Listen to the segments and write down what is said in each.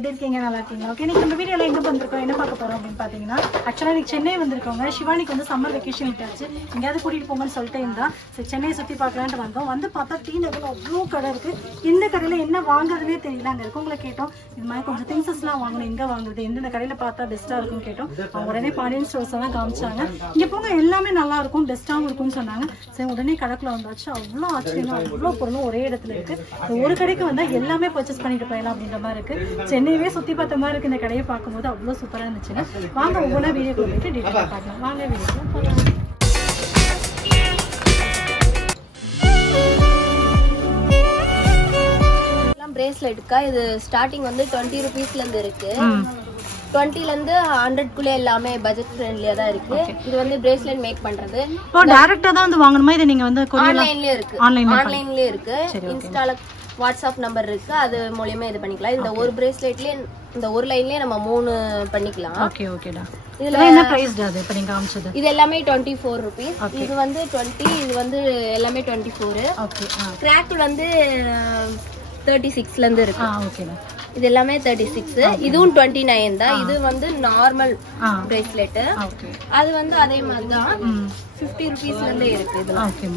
எப்படி இருக்கீங்க? நல்லா இருக்கீங்க? ஓகே, இன்னைக்கு நம்ம வீடியோல எங்க வந்திருக்கோம், என்ன பார்க்க போறோம் அப்படின்னு பாத்தீங்கன்னா, ஆக்சுவலா இன்னைக்கு சென்னை வந்திருக்கோங்க. சிவானிக்கு வந்து சம்மர் வெக்கேஷன் விட்டாச்சு, எங்கேயாவது கூட்டிட்டு போங்கன்னு சொல்லிட்டு இருந்தா. சரி, சென்னையை சுத்தி பார்க்கலான்ட்டு வந்தோம். வந்து பார்த்தா டி நகர்ல அவ்வளோ கடை இருக்கு. இந்த கடையில என்ன வாங்குறதுனே தெரியல. அங்க இருக்கவங்களை கேட்டோம், இது மாதிரி கொஞ்சம் திங்ஸஸ் எல்லாம் வாங்கணும், எங்க வாங்குறது, எந்தெந்த கடையில பார்த்தா பெஸ்டா இருக்கும்னு கேட்டோம். அவங்க உடனே பாண்டியன் ஸ்டோர்ஸ் எல்லாம் காமிச்சாங்க. இங்க போங்க, எல்லாமே நல்லா இருக்கும், பெஸ்டாவும் இருக்கும்னு சொன்னாங்க. சரி, உடனே கடைக்குள்ள வந்தாச்சு. அவ்வளோ ஆச்சரியம், அவ்வளோ பொருளும் ஒரே இடத்துல இருக்கு. ஒரு கடைக்கு வந்தா எல்லாமே பர்ச்சேஸ் பண்ணிட்டு போயிடலாம் அப்படின்ற மாதிரி இருக்கு. சென்னையவே சுத்தி பார்த்த மாதிரி இருக்கு. இந்த கடையை பார்க்கும்போது அவ்வளோ சூப்பரா இருந்துச்சுங்க. வாங்க ஒவ்வொன்றா வீடியோ போயிட்டு டீட்டெயிலாக பார்க்கலாம். வாங்க வீடியோ போகலாம். பிரேஸ்லெட்டுக்கா இது ஸ்டார்டிங் வந்து 20 rupeesல இருந்து இருக்கு. 20ல இருந்து 100 குள்ள எல்லாமே பட்ஜெட் ஃப்ரெண்ட்லியா தான் இருக்கு. இது வந்து பிரேஸ்லெட் மேக் பண்றது. இப்போ டைரக்ட்டா தான் வந்து வாங்கணுமா? இது நீங்க வந்து ஆன்லைன்லயே இருக்கு. ஆன்லைன்லயே இருக்கு. இன்ஸ்டால வாட்ஸ்அப் நம்பர் இருக்கு, அது மூலமா இது பண்ணிக்கலாம். இந்த ஒரு பிரேஸ்லெட்லயே இந்த ஒரு லைன்லயே நம்ம 3 பண்ணிக்கலாம். ஓகே ஓகேடா. இதுல என்ன பிரைஸ் அது இப்ப நீங்க காமிச்சது? இது எல்லாமே 24 rupees. இது வந்து 20, இது வந்து எல்லாமே 24. ஓகே. கிராக் வந்து 36ல இருந்து இருக்கு. ஓகேடா. இது எல்லாமே 36. இதுவும் 29 தான். இது வந்து நார்மல் பிரேஸ்லெட். அது வந்து அதே மாதிரி தான் 50 rupeesல இருந்து இருக்கு. இது ஓகே.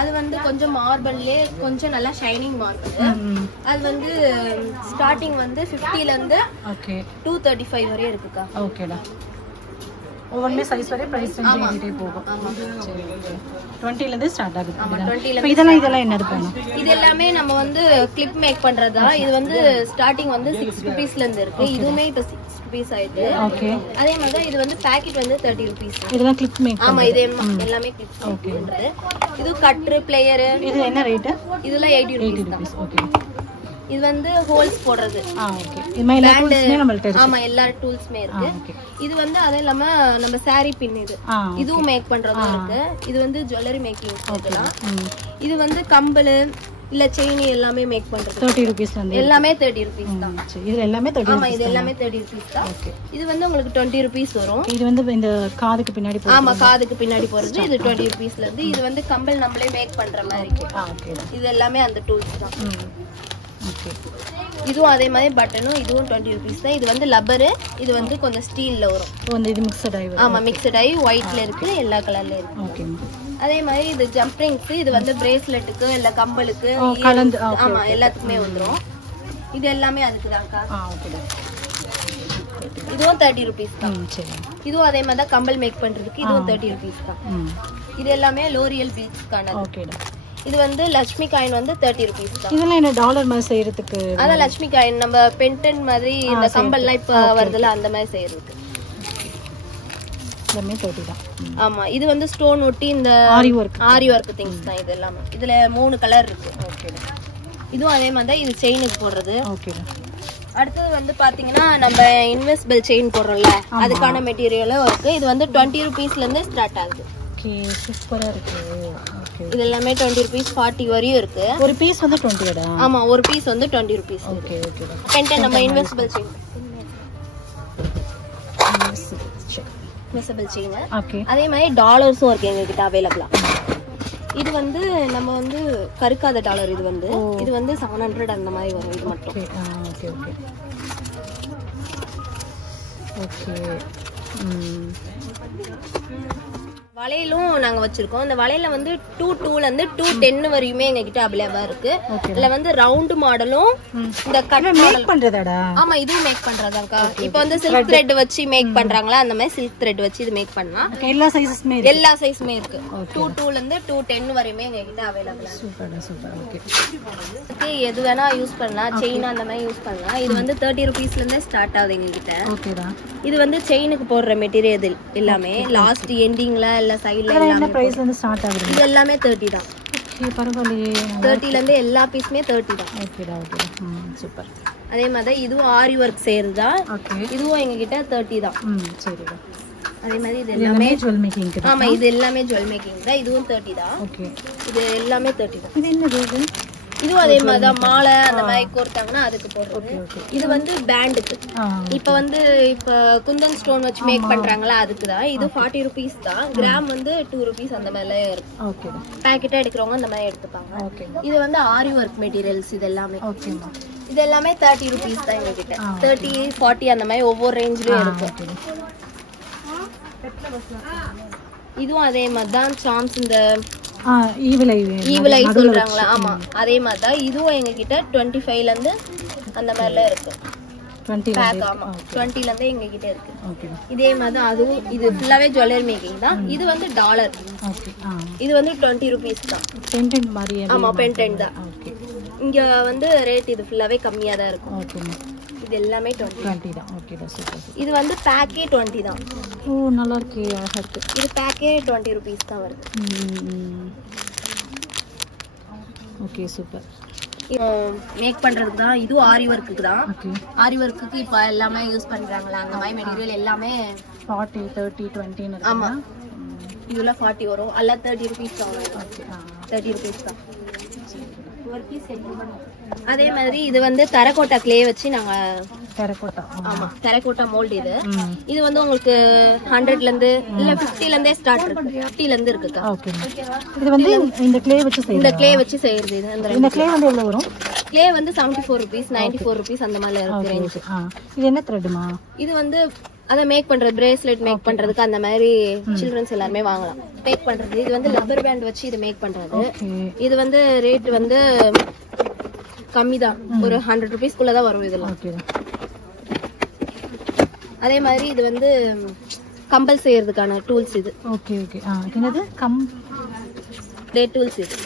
அது வந்து கொஞ்சம் மார்பிள்லயே கொஞ்சம் நல்லா ஷைனிங் மார்பிள். அது வந்து ஸ்டார்டிங் வந்து 50ல இருந்து 235 வரை இருக்குக்கா. ஓகேடா. ஒவ்வொரு சைஸ் வரை பிரைஸ் சேஞ்ச் ஆகிட்டே போகும். சரி, 20ல இருந்து ஸ்டார்ட் ஆகுது. இப்போ இதெல்லாம் என்னது பண்ணனும்? இது எல்லாமே நம்ம வந்து கிளிப் மேக் பண்றதா. இது வந்து ஸ்டார்டிங் வந்து 6 rupeesல இருந்து இருக்கு. இதுவுமே இப்ப 6 rupees ஆயிடுது. ஓகே. அதே மாதிரி தான் இது வந்து பாக்கெட் வந்து 30 rupees. இதெல்லாம் கிளிப் மேக். ஆமா, இது எல்லாமே கிளிப் பண்றது. இது கட்டர் பிளேயர். இது என்ன ரேட்? இதெல்லாம் 80 rupees. ஓகே. இது வந்து ஹோல்ஸ் போடுறது. ஓகே. இது மாதிரி எல்லா டூல்ஸ்மே நம்மள்ட்ட இருக்கு. ஆமா, எல்லா டூல்ஸ்மே இருக்கு. இது வந்து அதே இல்லாம நம்ம saree pin இதுவும் மேக் பண்றதா இருக்கு. இது வந்து ஜுவல்லரி மேக்கிங் இதெல்லாம். இது வந்து கம்பல் இல்ல செயின் எல்லாமே மேக் பண்றது 30 rupeesல இருந்து எல்லாமே 30 rupees தான். சரி, இது எல்லாமே 30. ஆமா, இது எல்லாமே 30 rupees தான். ஓகே. இது வந்து உங்களுக்கு 20 rupees வரும். இது வந்து இந்த காதுக்கு பின்னாடி போறது. ஆமா, காதுக்கு பின்னாடி போறது. இது 20 rupeesல இருந்து. இது வந்து கம்பல் நம்மளே மேக் பண்ற மாதிரி. ஓகே. இது எல்லாமே அந்த டூல்ஸ் தான். ஓகே. இதுவும் அதே மாதிரி பட்டனும் இதுவும் 20 rupees தான். இது வந்து லப்பர். இது வந்து கொஞ்சம் ஸ்டீல்ல வரும். இது மிக்ஸ்ட் ஆயி. ஆமா, மிக்ஸ்ட் ஆயி ஒயிட்ல இருக்கு, எல்லா கலர்ல இருக்கு. ஓகே. அதே மாதிரி இது ஜம்பிங்ஸ். இது வந்து பிரேஸ்லெட்டுக்கு இல்ல கம்பலுக்கு ஆமா எல்லாத்துக்குமே வந்துரும். இது எல்லாமே அதுக்கு தான்க்கா. ஓகே. இதுவும் 30 rupees தான். சரி. இதுவும் அதே மாதிரி தான் கம்பல் மேக் பண்றதுக்கு. இதுவும் 30 rupees தான். இது எல்லாமே லோரியல் பீட்ஸ்க்கானது. ஓகேடா. இது வந்து லட்சுமி காயின் வந்து 30 rupees தான். இதெல்லாம் என்ன டாலர் மாதிரி செய்யறதுக்கு? அதான் லட்சுமி காயின் நம்ம பென்டன் மாதிரி இந்த கம்பல்லாம் இப்ப வருதுல அந்த மாதிரி செய்யறதுக்கு. எல்லாமே 30 தான். ஆமா, இது வந்து ஸ்டோன் ஒட்டி இந்த ஆரி வர்க் திங்ஸ் தான். இது எல்லாமே இதுல 3 கலர் இருக்கு. ஓகேடா. இதுவும் அதே மாதிரி தான். இது செயினுக்கு போடுறது. ஓகேடா. அடுத்து வந்து பாத்தீங்கன்னா நம்ம இன்வெஸ்பிள் செயின் போடுறோம்ல, அதுக்கான மெட்டீரியலும் இருக்கு. இது வந்து 20 rupeesல இருந்து ஸ்டார்ட் ஆகுது. ஓகே, சூப்பரா இருக்கு. ஓகே. இது எல்லாமே 20 rupees 40 வரையும் இருக்கு. ஒரு பீஸ் வந்து 20 டா. ஆமா, ஒரு பீஸ் வந்து 20 rupees. Okay okay. பென்டன் நம்ம இன்வெஸ்பிள் செயின். இன்வெஸ்பிள் செயின். ஓகே. அதே மாதிரி டாலர்ஸும் இருக்கு எங்க கிட்ட அவைலபிளா. இது வந்து நம்ம வந்து கருக்காத டாலர். இது வந்து 700 அந்த மாதிரி வரும். இது மட்டும். Okay okay okay. வளையலும் நாங்க வச்சிருக்கோம். இந்த வளையல வந்து 22ல இருந்து 210 வரையுமே எங்க கிட்ட அவைலபிளா இருக்கு. இதுல வந்து ரவுண்ட் மாடலும் இந்த கட் மேக் பண்றதாடா. ஆமா, இதுவும் மேக் பண்றதாங்கா. இப்போ வந்து சில்க் த்ரெட் வச்சு மேக் பண்றாங்களா, அந்த மாதிரி சில்க் த்ரெட் வச்சு இது மேக் பண்ணலாம். எல்லா சைஸஸ்மே இருக்கு. எல்லா சைஸுமே இருக்கு. 22ல இருந்து 210 வரையுமே எங்க கிட்ட அவைலபிளா. Super super. ஓகே. எது வேணா யூஸ் பண்ணலாம். செயின் அந்த மாதிரி யூஸ் பண்ணலாம். இது வந்து 30 rupeesல இருந்து ஸ்டார்ட் ஆகுது எங்க கிட்ட. ஓகேடா. இது வந்து செயினுக்கு போடுற மெட்டீரியல் எல்லாமே லாஸ்ட் எண்டிங்ல இல்ல சைடுல என்ன பிரைஸ்ல இருந்து ஸ்டார்ட் ஆகுது? இது எல்லாமே 30 தான். ஓகே, பரவாயில்லையே. 30ல இருந்து எல்லா பீஸ்மே 30 தான். ஓகேடா. ஓகே. சூப்பர். அதே மாதிரி இதுவும் ஆரி வர்க் செய்யறதா. ஓகே. இதுவும் எங்க கிட்ட 30 தான். சரிடா. அதே மாதிரி இது எல்லாமே ஜுவல் மேக்கிங். ஆமா, இது எல்லாமே ஜுவல் மேக்கிங் தான். இதுவும் 30 தான். ஓகே. இது எல்லாமே 30 தான். இது என்ன ரேட்? இதுவும் அதே மாதிரி தான் மாலை அந்த மாதிரி கோர்த்தாங்கன்னா அதுக்கு போடுறது. இது வந்து பேண்டுக்கு. இப்ப குந்தன் ஸ்டோன் வச்சு மேக் பண்றாங்களா அதுக்கு தான். இது 40 rupees தான். கிராம் வந்து 2 rupees அந்த மாதிரிலாம் இருக்கும். ஓகே. பேக்கெட்டா எடுக்கிறவங்க அந்த மாதிரி எடுத்துப்பாங்க. ஓகே. இது வந்து ஆரி ஒர்க் மெட்டீரியல்ஸ் இது எல்லாமே. ஓகேமா. இது எல்லாமே 30 rupees தான் எங்க கிட்ட. 30, 40 அந்த மாதிரி ஒவ்வொரு ரேஞ்சிலயும் இருக்கும். இதுவும் அதே மாதிரி தான். சாம்ஸ் இந்த ஈவில் ஐ சொல்றாங்களா, ஆமா அதே மாதிரி தான். இதுவும் எங்க கிட்ட 25ல இருந்து அந்த மாதிரிலாம் இருக்கு. 20ல இருந்தே எங்க கிட்ட இருக்கு. இதே மாதிரி அதுவும் இது ஃபுல்லாவே ஜுவல்லரி மேக்கிங் தான். இது வந்து டாலர். இது வந்து 20 rupees தான். பெண்டன்ட் மாதிரி. ஆமா பெண்டன்ட் தான். இங்க வந்து ரேட் இது ஃபுல்லாவே கம்மியா தான் இருக்கும். இது எல்லாமே 20 தான். Okay super. இது வந்து பேக்கே 20 தான். ஓ நல்லா இருக்கு, அழகா இருக்கு. இது பேக்கே 20 rupees தான் வருது. Okay super. மேக் பண்றதுக்கு தான். இது ஆரி ஒர்க்குக்கு தான். ஆரி ஒர்க்குக்கு இப்ப எல்லாமே யூஸ் பண்றாங்களா அந்த மாதிரி மெட்டீரியல் எல்லாமே 40, 30, 20 ன்னு. ஆமா இதுல 40 வரும். அல்ல 30 rupees தான் வரும். ஓகே 30 rupees தான். அதே மாதிரி இது வந்து டெரகோட்டா கிளே வச்சு நாங்க டெரகோட்டா மோல்ட். இது வந்து உங்களுக்கு 100ல இருந்து இல்ல 50ல இருந்தே ஸ்டார்ட் இருக்கு. 50ல இருந்து இருக்குக்கா. ஓகே. இது வந்து இந்த கிளே வச்சு செய்யறது. இந்த கிளே வந்து எவ்வளவு வரும்? கிளே வந்து 74 rupees, 94 rupees அந்த மாதிரி இருக்கு ரேஞ்ச். இது என்ன த்ரெட்மா? இது வந்து அத மேக் பண்றது, பிரேஸ்லெட் மேக் பண்றதுக்கு அந்த மாதிரி சில்ட்ரன்ஸ் எல்லாரும் வாங்கலாம். மேக் பண்றது. இது வந்து ரப்பர் பேண்ட் வச்சு இது மேக் பண்றது. இது வந்து ரேட் வந்து கம்மி தான். ஒரு 100 rupees குள்ள தான் வரும் இதெல்லாம். அதே மாதிரி இது வந்து கம்பல் செய்யறதுக்கான டூல்ஸ் இது. Okay okay. என்னது டே டூல்ஸ் இது.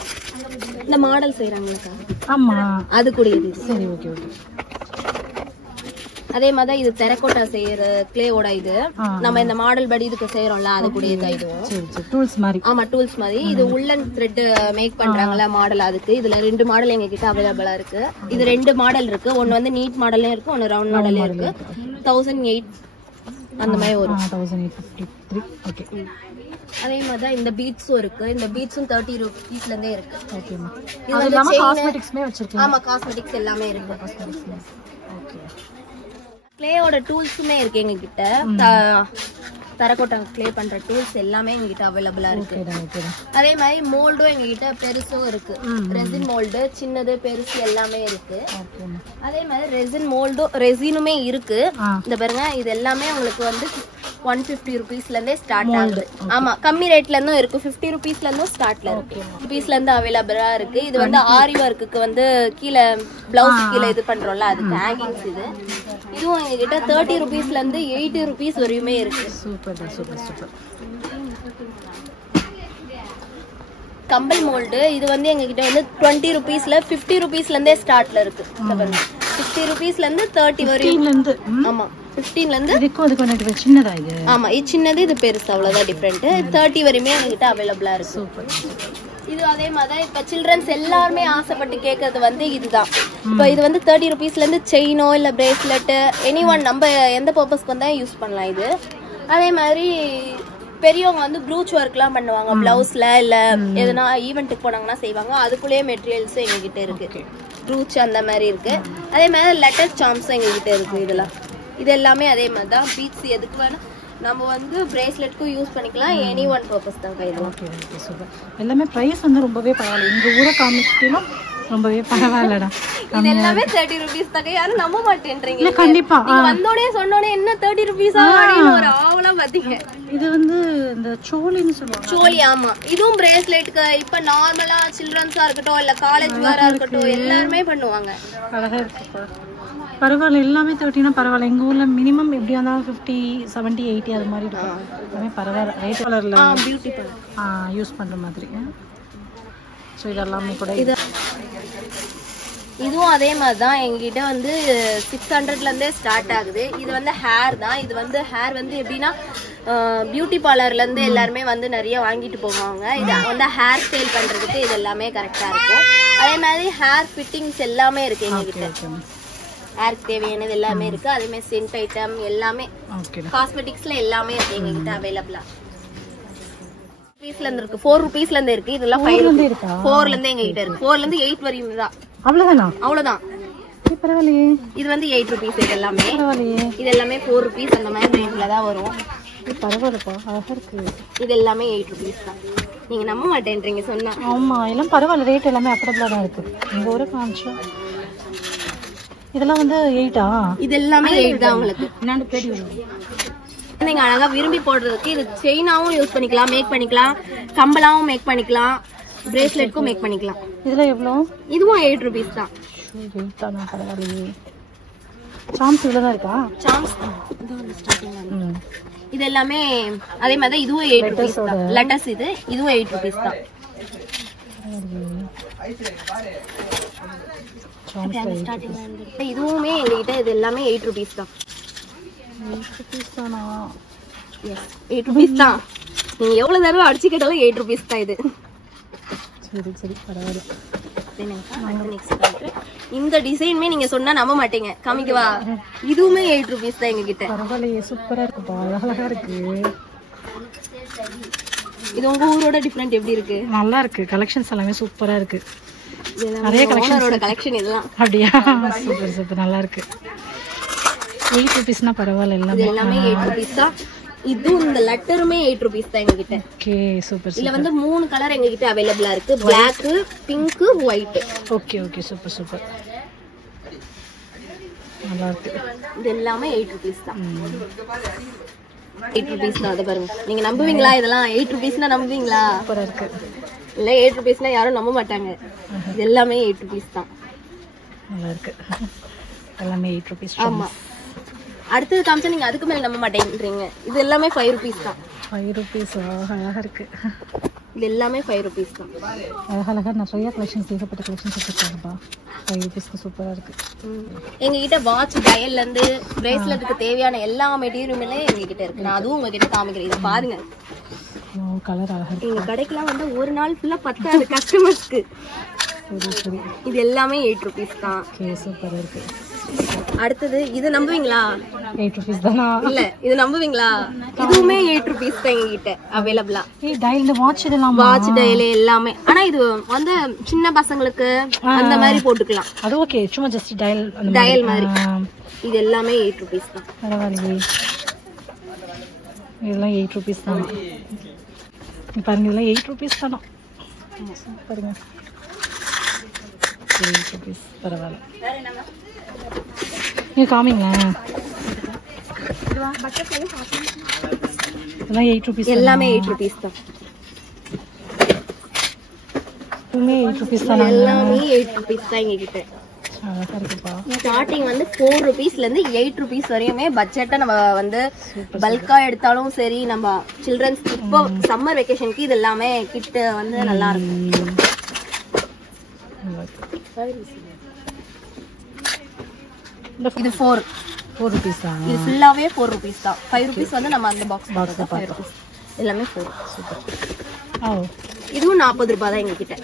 இந்த மாடல் செய்யறாங்களா? ஆமா அது கூட இது. சரி ஓகே ஓகே. அதே மாதிரி இது டெரகோட்டா செய்யற கிளேவோட இது நம்ம இந்த மாடல் படி இதுக்கு செய்யறோம்ல அது கூட இது. சரி டூல்ஸ் மாதிரி. ஆமா டூல்ஸ் மாதிரி. இது உள்ளன் த்ரெட் மேக் பண்றாங்கல மாடல் அதுக்கு. இதுல 2 மாடல் எங்க கிட்ட அவைலபிளா இருக்கு. இது 2 மாடல் இருக்கு. ஒன்னு வந்து நீட் மாடல்ல இருக்கு, ஒன்னு ரவுண்ட் மாடல்ல இருக்கு. 1008 அந்த மாதிரி வரும். 1853. ஓகே. அதே மாதிரி இந்த பீட்ஸும் இருக்கு. இந்த பீட்ஸும் 30 rupeesல இருந்தே இருக்கு. ஓகேமா. இது எல்லாமே காஸ்மெட்டிக்ஸ்மே வச்சிருக்கீங்க? ஆமா காஸ்மெட்டிக்ஸ் எல்லாமே இருக்கு. காஸ்மெட்டிக்ஸ். ஓகே. கிளேயோட டூல்ஸுமே இருக்கு எங்க கிட்ட. டெரகோட்டா கிளே பண்ற டூல்ஸ் எல்லாமே எங்க கிட்ட அவைலபிளா இருக்கு. அதே மாதிரி மோல்டும் எங்க கிட்ட பெருசும் இருக்கு. ரெசின் மோல்டு சின்னது பெருசு எல்லாமே இருக்கு. அதே மாதிரி ரெசின் மோல்டும் ரெசினுமே இருக்கு. இந்த பாருங்க இது எல்லாமே உங்களுக்கு வந்து 150 rupeesல இருந்தே ஸ்டார்ட் ஆகுது. ஆமா கம்மி ரேட்ல இருந்தும் இருக்கு. 50 rupeesல இருந்தும் ஸ்டார்ட்ல இருக்கு. rupeesல இருந்து அவைலபிளா இருக்கு. இது வந்து ஆரி ஒர்க்குக்கு வந்து கீழே பிளவுஸ் கீழே இது பண்றோம்ல அதுக்கு ஹேங்கிங்ஸ் இது. இதுவும் எங்க கிட்ட 30 rupeesல இருந்து 80 rupees வரையுமே இருக்கு. Super super super. Compel mould இது வந்து எங்க கிட்ட வந்து 20 rupeesல 50 rupeesல இருந்தே ஸ்டார்ட்ல இருக்கு. 50 rupeesல இருந்து 30 வரையும். ஆமா 15ல இருந்து இதுக்கு அது கொஞ்சம் சின்னதா இது. ஆமா இது சின்னது இது பெருசு அவ்வளவுதான் டிஃபரண்ட். 30 வரையுமே எங்க கிட்ட அவைலபிளா இருக்கு. சூப்பர். இது அதே மாதிரி இப்ப சில்ட்ரன்ஸ் எல்லாருமே ஆசைப்பட்டு கேட்கறது வந்து இதுதான். இப்ப இது வந்து 30 rupeesல இருந்து செயினோ இல்ல பிரேஸ்லெட் எனி ஒன் நம்ம எந்த பர்பஸ்க்கு வந்தா யூஸ் பண்ணலாம் இது. அதே மாதிரி பெரியவங்க வந்து ப்ரூச் ஒர்க்லாம் பண்ணுவாங்க பிளவுஸ்ல இல்ல எதனா ஈவெண்ட்டுக்கு போனாங்கன்னா செய்வாங்க. அதுக்குள்ளேயே மெட்டீரியல்ஸும் எங்க கிட்ட இருக்கு. ப்ரூச் அந்த மாதிரி இருக்கு. அதே மாதிரி லெட்டர் சாம்ஸும் எங்க கிட்ட இருக்கு. இதெல்லாம் இது எல்லாமே அதே மாதிரி தான். பீட்ஸ் எதுக்கு வேணும் நம்ம வந்து பிரேஸ்லெட்க்கும் யூஸ் பண்ணிக்கலாம். எனி ஒன் பர்பஸ் தான் இதெல்லாம். Okay okay super. எல்லாமே பிரைஸ் வந்து ரொம்பவே பரவாயில்லை. எங்க ஊரை காமிச்சிட்டோம் ரொம்பவே பரவாயில்லடா. இது எல்லாமே 30 rupees தான். யாரும் நம்ப மாட்டேன்றீங்க. இல்ல கண்டிப்பா வந்தோடே சொன்னோடே என்ன 30 rupees அப்படின்னு ஒரு ஆவலா பாத்தீங்க. இது வந்து இந்த சோலின்னு சொல்லுவாங்க. சோலி ஆமா. இதுவும் பிரேஸ்லெட்க்கு இப்ப நார்மலா சில்ட்ரன்ஸா இருக்கட்டும் இல்ல காலேஜ் வேரா இருக்கட்டும் எல்லாருமே பண்ணுவாங்க. அழகா இருக்கு. பரவாயில்ல எல்லாமே 30னா பரவாயில்ல. எங்க ஊர்ல மினிமம் எப்படியா இருந்தாலும் 50, 70, 80 அது மாதிரி இருக்கும். எல்லாமே பரவாயில்ல. ரைட் கலர்ல பியூட்டி யூஸ் பண்ற மாதிரி. ஸோ இதெல்லாமே கூட இதுவும் அதே மாதிரி தான். எங்ககிட்ட வந்து 600ல இருந்தே ஸ்டார்ட் ஆகுது. இது வந்து ஹேர் தான். இது வந்து ஹேர் வந்து எப்படின்னா பியூட்டி பார்லர்ல இருந்து எல்லாருமே வந்து நிறைய வாங்கிட்டு போவாங்க. இது வந்து ஹேர் ஸ்டைல் பண்றதுக்கு இது எல்லாமே கரெக்டா இருக்கும். அதே மாதிரி ஹேர் ஃபிட்டிங்ஸ் எல்லாமே இருக்கு எங்ககிட்ட. ஹேருக்கு தேவையானது எல்லாமே இருக்கு. அதே மாதிரி சென்ட் ஐட்டம் எல்லாமே காஸ்மெட்டிக்ஸ்ல எல்லாமே இருக்கு எங்ககிட்ட அவைலபிளா. பீஸ்ல இருந்து இருக்கு, 4 ரூபீஸ்ல இருந்து இருக்கு. இதெல்லாம் 5 ரூபீஸ் இருக்கா? 4ல இருந்து எங்க கிட்ட இருக்கு. 4ல இருந்து 8 வரையும் தான். அவ்வளவுதானா? அவ்வளவுதான். பரவாயில்லையே. இது வந்து 8 ரூபீஸ். இது எல்லாமே இது எல்லாமே 4 ரூபீஸ் அந்த மாதிரி ரேஞ்சில தான் வரும். பரவாயில்லப்பா, அழகா இருக்கு. இது எல்லாமே 8 ரூபீஸ் தான். நீங்க நம்ப மாட்டேன்றீங்க சொன்னா. ஆமா, எல்லாம் பரவாயில்ல, ரேட் எல்லாமே அஃபோர்டபுளா தான் இருக்கு. இங்க ஒரு காமிச்சோம். இதெல்லாம் வந்து 8ஆ? இது எல்லாமே 8 தான் உங்களுக்கு. என்னன்னு தேடி வருது. நீங்க அழகா விரும்பி போடுறதுக்கு இது செயினாவும் யூஸ் பண்ணிக்கலாம், மேக் பண்ணிக்கலாம், கம்பலாவும் மேக் பண்ணிக்கலாம், பிரேஸ்லெட்க்கும் மேக் பண்ணிக்கலாம். இதெல்லாம் எவ்வளோ? இதுவும் 8 ரூபீஸ் தான். பரவாயில்லையே. சாம்ஸ் இவ்வளோதான் இருக்கா? சாம்ஸ் இது எல்லாமே அதே மாதிரி தான். இதுவும் 8 ரூபீஸ் தான். லெட்டஸ் இதுவும் 8 ரூபீஸ் தான். இதுவுமே எங்ககிட்ட இது எல்லாமே 8 ரூபீஸ் தான். 8 ரூபீஸ் தான். நீங்க எவ்வளவு தடவை அடிச்சு கேட்டாலும் 8 ரூபீஸ் தான். இது சரி சரி பரவாயில்ல. இந்த டிசைனுமே நீங்க சொன்னா நம்ப மாட்டீங்க. காமிக்கவா? இதுவுமே 8 ரூபீஸ் தான் எங்ககிட்ட. பரவாயில்லையே, சூப்பரா இருக்குப்பா, அழகா இருக்கு. இது உங்க ஊரோட டிஃபரெண்ட் எப்படி இருக்கு? நல்லா இருக்கு. கலெக்ஷன்ஸ் எல்லாமே சூப்பரா இருக்கு. நிறைய கலெக்ஷன் இதெல்லாம். அப்படியா? சூப்பர் சூப்பர், நல்லா இருக்கு. 8 ரூபீஸ்னா பரவாயில்ல. எல்லாமே 8 ரூபீஸ் தான். இதுவும் இந்த லெட்டருமே 8 ரூபீஸ் தான் எங்ககிட்ட. Okay super. இதுல வந்து 3 கலர் எங்ககிட்ட அவைலபிளா இருக்கு. Black, pink, white. Okay okay super super, நல்லா இருக்கு. இது எல்லாமே 8 ரூபீஸ் தான். 8 ரூபீஸ் தான். அத பாருங்க. நீங்க நம்புவீங்களா? இதெல்லாம் 8 ரூபீஸ்னா நம்புவீங்களா? சூப்பரா இருக்கு. இல்ல 8 ரூபீஸ்னா யாரும் நம்ப மாட்டாங்க. இது எல்லாமே 8 ரூபீஸ் தான். நல்லா இருக்கு. எல்லாமே 8 ரூபீஸ். ஆமா. அடுத்தது காமிச்சா நீங்க அதுக்கு மேல நம்ப மாட்டேன்றீங்க. இது எல்லாமே 5 ரூபீஸ் தான். 5 ரூபீஸ். அழகா இருக்கு. இது எல்லாமே 5 ரூபீஸ் தான். அழகா நிறைய கலெக்ஷன்ஸ், ஏகப்பட்ட கலெக்ஷன்ஸ் வச்சிருக்காங்கப்பா. 5 ரூபீஸ்க்கு சூப்பரா இருக்கு. எங்ககிட்ட வாட்ச், டயல்ல இருந்து பிரேஸ்லெட்டுக்கு தேவையான எல்லா மெட்டீரியலுமே எங்ககிட்ட இருக்கு. நான் அதுவும் உங்ககிட்ட காமிக்கிறேன். இதை பாருங்க. கலர் அழகா இருக்கு. எங்க கடைக்கெல்லாம் வந்து ஒரு நாள் ஃபுல்லா பத்தாது கஸ்டமர்ஸ்க்கு. சரி சரி. இது எல்லாமே 8 ரூபீஸ் தான். ஓகே சூப்பரா இருக்கு. அடுத்தது இது நம்புவீங்களா? 8 ரூபீஸ் தானா? இல்ல இது நம்புவீங்களா? இதுவுமே 8 ரூபீஸ் தான் எங்ககிட்ட அவைலபிளா. டயல், இந்த வாட்ச் இதெல்லாம், வாட்ச் டயல் எல்லாமே. ஆனா இது வந்து சின்ன பசங்களுக்கு அந்த மாதிரி போட்டுக்கலாம். அது ஓகே, சும்மா ஜஸ்ட் டயல் மாதிரி. இது எல்லாமே 8 ரூபீஸ் தான். பரவாயில்லையே. இதெல்லாம் 8 ரூபீஸ் தான். பாருங்க, இதெல்லாம் 8 ரூபீஸ் தானா? பாருங்க 8 ரூபீஸ். பரவாயில்ல. நீங்க காமிங்களேன். இதெல்லாம் 8 ரூபீஸ். எல்லாமே 8 ரூபீஸ் தான். இதுவுமே 8 ரூபீஸ் தான். எல்லாமே 8 ரூபீஸ் தான் எங்ககிட்ட. அழகா இருக்குப்பா. ஸ்டார்டிங் வந்து 4 ரூபீஸ்ல இருந்து 8 ரூபீஸ் வரையுமே பட்ஜெட்டா நம்ம வந்து பல்கா எடுத்தாலும் சரி. நம்ம சில்ட்ரன்ஸ் இப்போ சம்மர் வெக்கேஷனுக்கு இது எல்லாமே கிட்ட வந்து நல்லா இருக்கும். இது 4 ரூபீஸ் தான். இது ஃபுல்லாவே 4 ரூபீஸ் தான். 5 ரூபீஸ் வந்து நம்ம அந்த பாக்ஸ் பார்த்தோம். 5 ரூபீஸ் எல்லாமே 4. சூப்பர். இதுவும் 40 ரூபாய் தான் எங்ககிட்ட.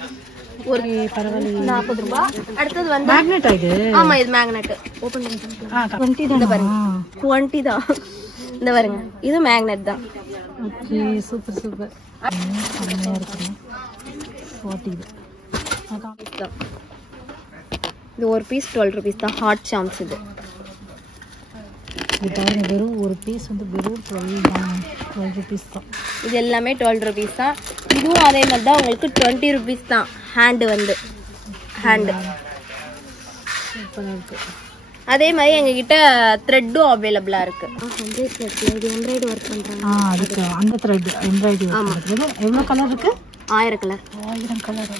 ஒரு பரவாயில்ல, 40 ரூபாய். அடுத்தது வந்து மேக்னெட். இது ஆமா, இது மேக்னெட். ஓபன் பண்ணி 20 தான் பாருங்க. 20 தான். இந்த பாருங்க, இது மேக்னெட் தான். Okay super super. செம்மையா இருக்கு. 40 இது. இது ஒரு பீஸ் 12 ரூபீஸ் தான். ஹாட் சாம்ஸ் இது. இது பாருங்க, வெறும் ஒரு பீஸ் வந்து வெறும் 12 ரூபீஸ் தான். இது எல்லாமே 12 ரூபீஸ் தான். இதுவும் அதே மாதிரி தான் உங்களுக்கு 20 ரூபீஸ் தான். ஹேண்டு வந்து ஹேண்டு சூப்பராக இருக்கு. அதே மாதிரி எங்ககிட்ட த்ரெட்டும் அவைலபிளா இருக்கு. இது எம்ப்ராய்டரி ஒர்க் பண்றாங்க. அதுக்கு அந்த த்ரெட் எம்ப்ராய்டரி ஒர்க். எவ்வளோ கலர் இருக்கு? 1000 கலர். 1000 கலர்.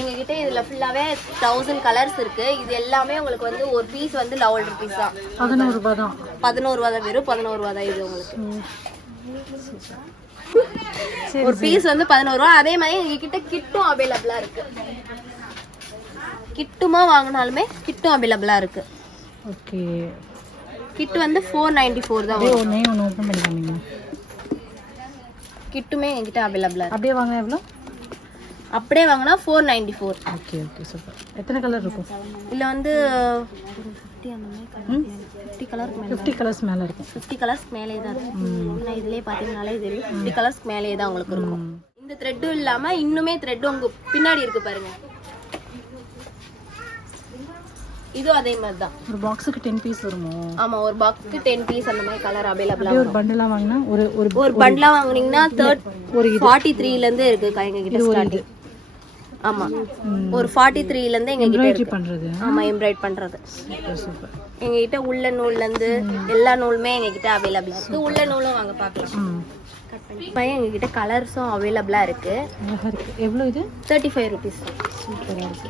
எங்ககிட்ட இதுல ஃபுல்லாவே 1000 கலர்ஸ் இருக்கு. இது எல்லாமே உங்களுக்கு வந்து ஒரு பீஸ் வந்து 11 ரூபீஸ் தான். 11 ரூபாய் தான். 11 ரூபாய் தான். வெறும் 11 ரூபாய் தான் இது உங்களுக்கு. ஒரு பீஸ் வந்து 11 ரூபாய். அதே மாதிரி எங்ககிட்ட கிட்டும் அவைலபிளா இருக்கு. கிட்டுமா வாங்கினாலுமே கிட்டும் அவைலபிளா இருக்கு. ஓகே. கிட் வந்து 494 தான். ஒரு நேம் ஒன்று ஓப்பன் பண்ணிக்காமீங்க. கிட்டுமே என்கிட்ட அவைலபிளா இருக்கு. அப்படியே வாங்க. எவ்வளோ? அப்படியே வாங்கினா 494. Okay okay super. எத்தனை கலர் இருக்கும்? இதுல வந்து 50 அந்த மாதிரி 50 கலருக்கு மேல 50 கலர்ஸ் மேல இருக்கும். 50 கலர்ஸ் மேலே தான் இருக்கும். நான் இதுலயே பாத்தீங்கனாலே தெரியும் 50 கலர்ஸ் மேலே தான் உங்களுக்கு இருக்கும். இந்த த்ரெட்டும் இல்லாம இன்னுமே த்ரெட் உங்க பின்னாடி இருக்கு பாருங்க. இது அதே மாதிரி தான். ஒரு பாக்ஸ்க்கு 10 பீஸ் வருமோ? ஆமா, ஒரு பாக்ஸ்க்கு 10 பீஸ் அந்த மாதிரி கலர் அவேலபிளா ஒரு பண்டலா வாங்குனா ஒரு பண்டலா வாங்குனீங்கன்னா 43 ல இருந்து இருக்கு எங்க கிட்ட ஸ்டார்டிங். ஆமா, ஒரு 43 ல இருந்து எங்க கிட்ட இருக்கு பண்றது. ஆமா, எம்ப்ராய்டரி பண்றது. Super super. எங்க கிட்ட உள்ள நூல்ல இருந்து எல்லா நூலுமே எங்க கிட்ட அவேலபிளா இருக்கு. உள்ள நூலும் வாங்க பார்க்கலாம். எங்க கிட்ட கலர்ஸும் அவைலபிளா இருக்கு. எவ்வளவு இது? 35 rupees. சூப்பரா இருக்கு.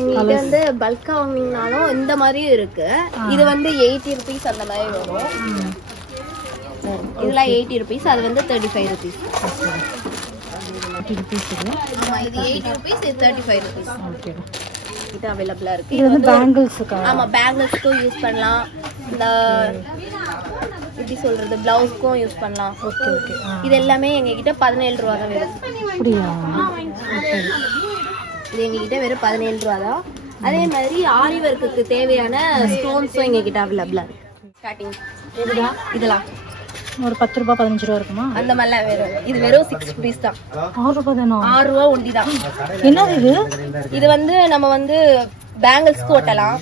எங்க வந்து பல்கா வாங்குனீங்கனாலும் இந்த மாதிரியும் இருக்கு. இது வந்து 80 rupees அந்த மாதிரி வரும். இதெல்லாம் 80 rupees, அது வந்து 35 rupees. 80 rupees இது. ஆமா, இது 80 rupees, இது 35 rupees. ஓகே. இது அவைலபிளா இருக்கு. இது வந்து பேங்கிள்ஸ்க்கு. ஆமா, பேங்கிள்ஸ்க்கும் யூஸ் பண்ணலாம். இந்த எப்படி சொல்றது, பிளவுஸ்க்கும் யூஸ் பண்ணலாம். Okay okay. இது எல்லாமே எங்க கிட்ட 17 ரூபா தான் வரும். அப்படியா? இது எங்க கிட்ட வெறும் 17 ரூபா தான். அதே மாதிரி ஆரி ஒர்க்குக்கு தேவையான ஸ்டோன்ஸும் எங்க கிட்ட அவைலபிளா இருக்கு. ஸ்டார்டிங் இதெல்லாம் ஒரு 10 ரூபாய் 15 ரூபா இருக்குமா? அந்த மாதிரிலாம் வெறும் இது வெறும் 6 rupees தான். 6 ரூபாய் தானா? 6 ரூபா ஒண்டி தான். என்னது இது? இது வந்து நம்ம வந்து பேங்கிள்ஸ்க்கு ஒட்டலாம்.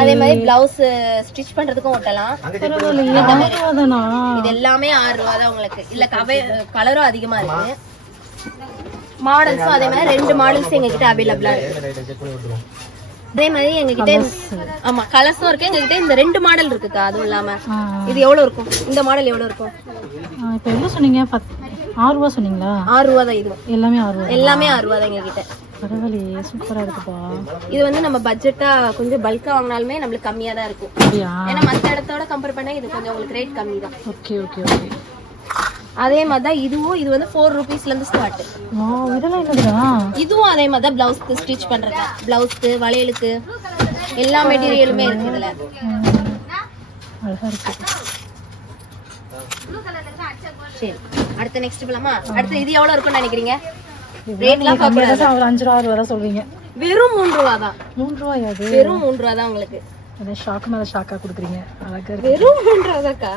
அதே மாதிரி பிளவுஸ் ஸ்டிச் பண்றதுக்கும் ஒட்டலாம். இது எல்லாமே 6 ரூபா தான் உங்களுக்கு. இல்ல கலரும் அதிகமா இருக்கு. மாடல்ஸும் அதே மாதிரி 2 மாடல்ஸ் எங்க கிட்ட அவைலபிளா இருக்கு. அதே மாதிரி எங்க கிட்ட ஆமா கலர்ஸும் இருக்கு. எங்க கிட்ட இந்த 2 மாடல் இருக்குக்கா. அதுவும் இல்லாம இது எவ்வளவு இருக்கும்? இந்த மாடல் எவ்வளவு இருக்கும்? இப்போ எவ்வளவு சொன்னீங்க? 6 ரூபா சொன்னீங்களா? 6 ரூபா தான். இது எல்லாமே 6 ரூபா. எல்லாமே 6 ரூபா தான் எங்க கிட்ட. பரவாயில்லையே, சூப்பரா இருக்குப்பா. இது வந்து நம்ம பட்ஜெட்டா கொஞ்சம் பல்கா வாங்கினாலுமே நம்மளுக்கு கம்மியா தான் இருக்கும். ஏன்னா மத்த இடத்தோட கம்பேர் பண்ணா இது கொஞ்சம் உங்களுக்கு ரேட் கம்மி தான். Okay okay okay. அதே மாதிரி தான் இதுவும். இது வந்து 4 rupeesல இருந்து ஸ்டார்ட். இதெல்லாம் என்னதுடா? இதுவும் அதே மாதிரி தான். பிளவுஸ்க்கு ஸ்டிச் பண்றது, பிளவுஸ்க்கு வளையலுக்கு எல்லா மெட்டீரியலுமே இருக்கு இதுல. அழகா இருக்கு. சரி, அடுத்து நெக்ஸ்ட் போலாமா? அடுத்து இது எவ்வளவு இருக்கும்னு நினைக்கிறீங்க? ரேட்லாம் பார்க்க கூடாது. ஒரு 5 ரூபா 6 ரூபா சொல்றீங்க. வெறும் 3 ரூபா தான். 3 ரூபாயா? அது வெறும் 3 ரூபா தான் உங்களுக்கு. அத ஷாக் மேல ஷாக்கா கொடுக்குறீங்க. அழகா இருக்கு. வெறும் 3 ரூபா தான்க்கா.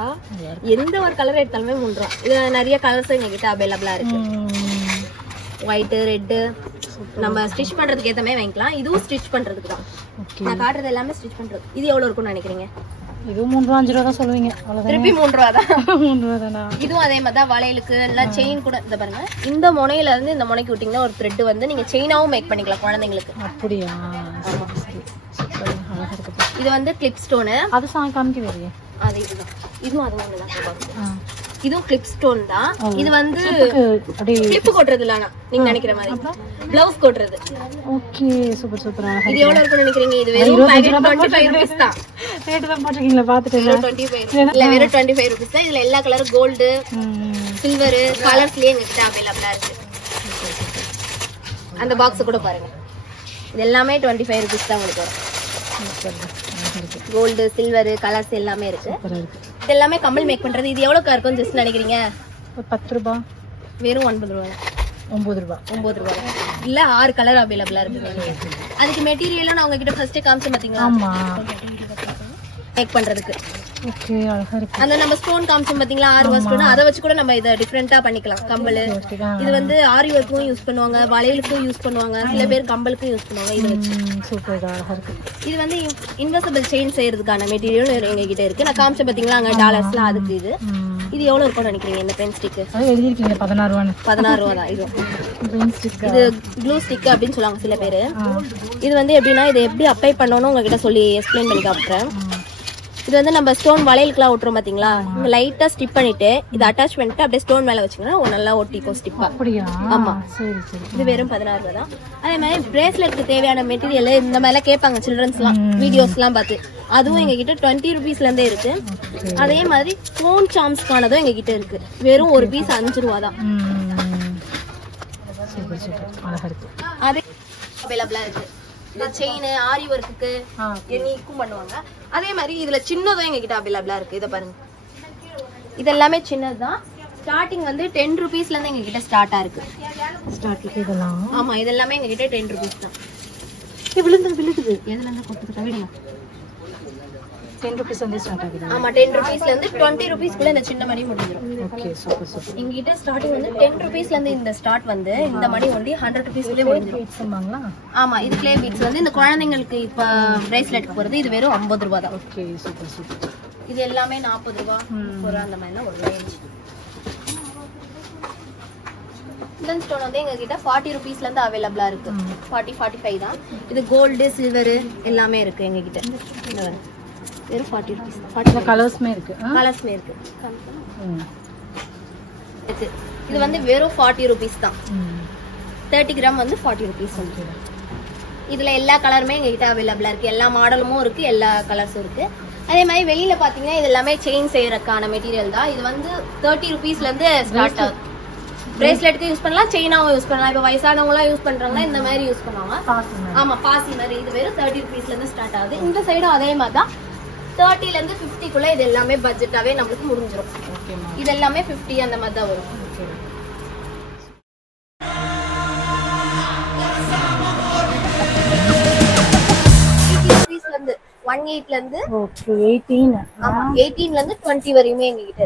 எந்த ஒரு கலர் எடுத்தாலுமே 3 ரூபா. இதுல நிறைய கலர்ஸ் எங்க கிட்ட அவைலபிளா இருக்கு. ஒயிட், ரெட், நம்ம ஸ்டிச் பண்றதுக்கு ஏத்த மாதிரி வாங்கிக்கலாம். இதுவும் ஸ்டிச் பண்றதுக்கு தான். நான் காட்டுறது எல்லாமே ஸ்டிச் பண்றது. இது எவ்வளவு இருக்கும்னு நினைக்கிறீங்க? இதுவும் 3 ரூபா 5 ரூபா தான் சொல்லுவீங்க. அவ்வளவுதான். திருப்பி 3 ரூபா தான். 3 ரூபா தானா? இதுவும் அதே மாதிரி தான். வளையலுக்கு எல்லாம் செயின் கூட இந்த பாருங்க. இந்த முனையில இருந்து இந்த முனைக்கு விட்டீங்கன்னா ஒரு த்ரெட் வந்து நீங்க செயினாவும் மேக் பண்ணிக்கலாம் குழந்தைங்களுக்கு. அப்படியா? அழகா இருக்கு. இது வந்து கிளிப் ஸ்டோன். அது காமிக்க வேறியே. அது இதுதான். இதுவும் அது ஒண்ணு தான். இதுவும் கிளிப் ஸ்டோன் தான். இது வந்து கிளிப் கொட்றது இல்ல நீங்க நினைக்கிற மாதிரி. பிளவுஸ் கொட்றது. Okay, super super. இது எவ்வளவு இருக்கும்னு நினைக்கிறீங்க? இது வெறும் 25 rupees தான். ரேட் தான் போட்டுருக்கீங்களா? பாத்துட்டேன். 25 இல்ல வெறும் 25 rupees தான். இதுல எல்லா கலர் கோல்ட், சில்வர் கலர்ஸ்லயே எங்ககிட்ட அவைலபிளா இருக்கு. அந்த பாக்ஸ் கூட பாருங்க. இது எல்லாமே 25 rupees தான் உங்களுக்கு வரும். கோல்டு, சில்வர் கலர்ஸ் எல்லாமே இருக்கு. இது எல்லாமே கம்மல் மேக் பண்றது. இது எவ்வளவு இருக்கும் ஜஸ்ட் நினைக்கிறீங்க? 10 ரூபாய். வெறும் 9 ரூபாய். 9 ரூபாய். 9 ரூபாய். இல்ல 6 கலர் அவைலபிளா இருக்கு. அதுக்கு மெட்டீரியலும் நான் உங்ககிட்ட ஃபர்ஸ்ட் காமிச்சேன் பாத்தீங்களா? ஆமா, மேக் பண்றதுக்கு. ஓகே, அழகா இருக்கு. அந்த நம்ம ஸ்டோன் காமிச்சோம் பாத்தீங்களா? 6 ரூபாய் ஸ்டோன். அத வச்சு கூட நம்ம இத டிஃபரெண்டா பண்ணிக்கலாம். கம்பல் இது வந்து ஆரி ஒர்க்கும் யூஸ் பண்ணுவாங்க, வளையலுக்கும் யூஸ் பண்ணுவாங்க, சில பேர் கம்பலுக்கும் யூஸ் பண்ணுவாங்க. இது வச்சு சூப்பர் அழகா இருக்கு. இது வந்து இன்வெர்சிபிள் செயின் செய்யறதுக்கான மெட்டீரியல் எங்க கிட்ட இருக்கு. நான் காமிச்சேன் பாத்தீங்களா அங்க டாலர்ஸ்லாம். அதுக்கு இது எவ்வளவு இருக்கும்னு நினைக்கிறீங்க? இந்த பென் ஸ்டிக் எழுதி இருக்கீங்க 16 ரூபாய். 16 ரூபாய் தான். இது பென் ஸ்டிக். இது க்ளூ ஸ்டிக் அப்படின்னு சொல்லுவாங்க சில பேரு. இது வந்து எப்படின்னா இதை எப்படி அப்ளை பண்ணணும்னு உங்ககிட்ட சொல்லி எக்ஸ்பிளைன் பண்ணி காட்டுறேன். இது வந்து நம்ம ஸ்டோன் வளையலுக்குலாம் ஒட்டுறோம் பாத்தீங்களா? இங்க லைட்டா ஸ்டிப் பண்ணிட்டு இது அட்டாச் பண்ணிட்டு அப்படியே ஸ்டோன் மேல வச்சீங்கன்னா நல்லா ஒட்டிக்கும் ஸ்டிப்பா. அப்படியா? ஆமா, சரி சரி. இது வெறும் 16 ரூபாய் தான். அதே மாதிரி பிரேஸ்லெட்க்கு தேவையான மெட்டீரியல் இந்த மாதிரிலாம் கேட்பாங்க சில்ட்ரன்ஸ்லாம் வீடியோஸ்லாம் பார்த்து. அதுவும் எங்க கிட்ட 20 rupeesல இருந்தே இருக்கு. அதே மாதிரி ஃபோன் சாம்ஸ்க்கானதும் எங்க கிட்ட இருக்கு. வெறும் ஒரு பீஸ் 5 ரூபாய் தான். சூப்பர் சூப்பர், அழகா இருக்கு. அதே அவைலபிளா இருக்கு. இந்த செயின் ஆரி ஒர்க்குக்கு எண்ணிக்கும் பண்ணுவாங்க. அதே மாதிரி இதுல சின்னதும் எங்க கிட்ட அவைலபிளா இருக்கு. இத பாருங்க, இது எல்லாமே சின்னதுதான். ஸ்டார்டிங் வந்து 10 rupeesல இருந்து எங்க கிட்ட ஸ்டார்ட்டா இருக்கு. ஸ்டார்டிங் இதெல்லாம். ஆமா இது எல்லாமே எங்க கிட்ட 10 rupees தான். விழுகுது. எதுல இருந்து கொடுத்துட்டா விடுங்க. 10 rupees வந்து ஸ்டார்ட் ஆகுது. ஆமா 10 rupeesல இருந்து 20 rupees குள்ள இந்த சின்ன மணி முடிஞ்சிரும். Okay super super. எங்க கிட்ட ஸ்டார்டிங் வந்து 10 rupeesல இருந்து இந்த ஸ்டார்ட் வந்து இந்த மணி ஒன்லி 100 rupees குள்ள முடிஞ்சிரும். சொன்னாங்களா? ஆமா இது clay beads வந்து இந்த குழந்தைங்களுக்கு இப்ப பிரேஸ்லெட் போறது இது வெறும் 50 ரூபாய் தான். Okay super super. இது எல்லாமே 40 ரூபாய் 30 ரூபாய் அந்த மாதிரி ஒரு ரேஞ்ச். சில்வன் ஸ்டோன் வந்து எங்க கிட்ட 40 rupeesல இருந்து அவைலபிளா இருக்கு. 40 45 தான். இது கோல்டு சில்வர் எல்லாமே இருக்கு எங்க கிட்ட. இந்த வெறும் 40 rupees தான். 40 கலர்ஸ்மே இருக்கு. கலர்ஸ்மே இருக்கு. இது வந்து வெறும் 40 rupees தான். 30 கிராம் வந்து 40 rupees. இதுல எல்லா கலருமே எங்க கிட்ட அவைலபிளா இருக்கு. எல்லா மாடலுமும் இருக்கு, எல்லா கலர்ஸும் இருக்கு. அதே மாதிரி வெளியில பாத்தீங்கன்னா இது எல்லாமே செயின் செய்யறதுக்கான மெட்டீரியல் தான். இது வந்து 30 rupeesல இருந்து ஸ்டார்ட் ஆகுது. பிரேஸ்லெட்க்கு யூஸ் பண்ணலாம், செயினாவும் யூஸ் பண்ணலாம். இப்ப வயசானவங்க எல்லாம் யூஸ் பண்றாங்கன்னா இந்த மாதிரி யூஸ் பண்ணுவாங்க. ஆமா பாசி மாதிரி. இது வெறும் 30 rupeesல இருந்து ஸ்டார்ட் ஆகுது. இந்த சைடும் அதே மாதிரி தான் 30ல இருந்து 50 குள்ள இது எல்லாமே பட்ஜெட்டாவே நமக்கு முடிஞ்சிரும். இது எல்லாமே 50 அந்த மாதிரி தான் வரும். 118ல இருந்து 18ல இருந்து 20 வரையுமே எங்க கிட்ட